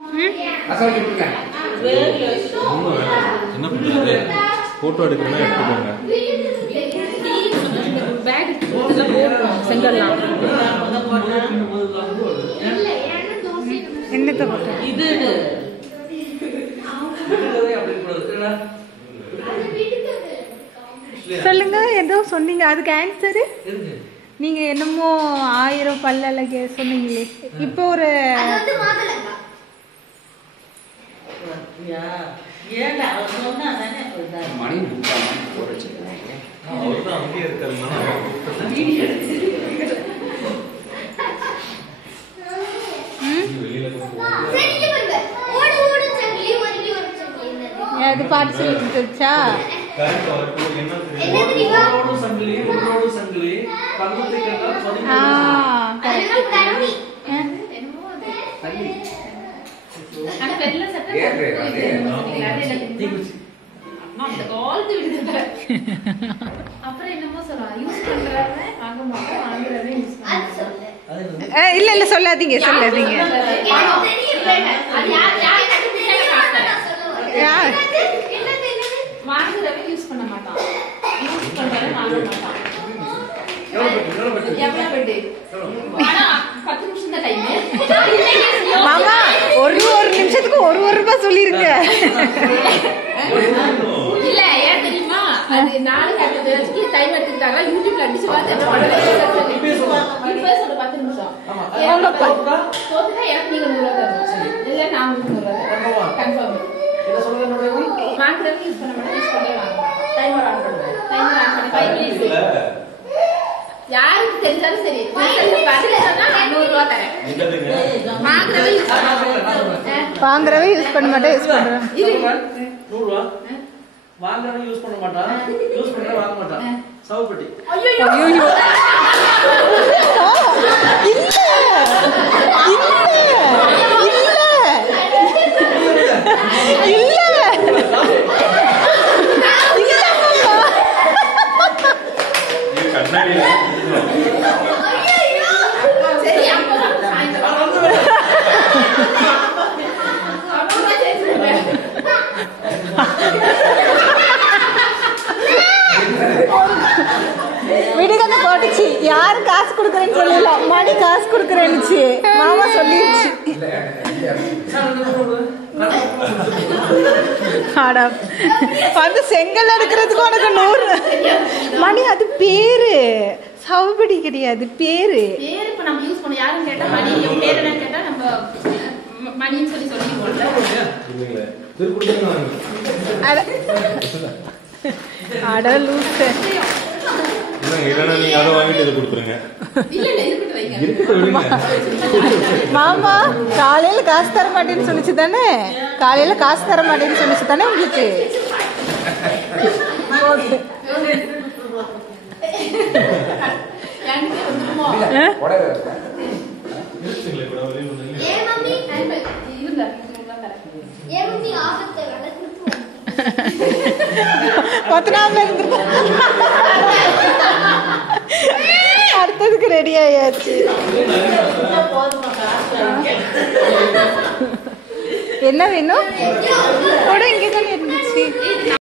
என்ன பண்றது? போட்டோ எடுக்கணும்னா எடுத்துக்கோங்க. என்னத்தை போட்டோ? சொல்லுங்க, ஏதோ சொன்னீங்க, அதுக்கு ஆன்சரு நீங்க என்னமோ 1000 பல்லழகு சொன்னீங்களே. இப்போ ஒரு அது பாட்டு சொல்லிச்சா? இல்ல இல்ல சொல்லாதீங்க சொல்லாதீங்க. மாமா ஒரு நிமிஷத்துக்கு ஒரு ரூபாய் சொல்லிருங்க. இல்ல ஏன் தெரியுமா, அது 4 கட்டத்துக்கு டைம் எடுத்துட்டாங்க. யூடியூப்ல அடிச்சு பார்த்து என்ன பண்ணலாம். இப்போ சொல்ல 10 நிமிஷம் எவ்வளவு தோத்துட்டா எனக்கு நீங்க 100 ரூபாய் தரணும். இல்ல நான் 100 ரூபாய் தரேன். கன்ஃபார்ம். என்ன சொல்றேன் நோடே மார்க்கெட் யூஸ் பண்ண மாட்டேன். யூஸ் பண்ணவே வாங்க. டைமர் ஆன் பண்ணுங்க. டைமர் ஆன் பண்ணி 5 மினிட்ஸ். யாருக்கு தெரிஞ்சாலும் சரி பதிலன்னா 100 ரூபாய் தரேன். வாங்குறவே யூஸ் பண்ண மாட்டேன். யூஸ் பண்றேன் 100 ரூபாய் வாங்குறவே யூஸ் பண்ண மாட்டான். யூஸ் பண்ற வாங்க மாட்டான். சவுப்பட்டி. ஐயோ ஐயோ இல்ல விடுகதை போட்டுச்சு. யாரு காசு குடுக்கறேன்னு சொல்லல, மணி காசு குடுக்கறேன்னுச்சு. மாமா சொல்லிருச்சு. வந்து செங்கல் எடுக்கிறதுக்கு உனக்கு 100 மணி. அது பேரு சவுபடி கிடையாது, பேரு. இப்ப நம்ம யூஸ் பண்ண யாரும் கேட்டா மணி பேர் என்னன்னு கேட்டா நம்ம மணின்னு சொல்லி அட லூசு. மாமா காலையில காசு தர மாட்டேன்னு சொல்லிச்சு தானே? காலையில காசு தர மாட்டேன்னு சொல்லிச்சு தானே உங்களுக்கு? அடுத்ததுக்கு ரெடி ஆயாச்சு. என்ன வேணும்? இங்கதான் இருந்துச்சு.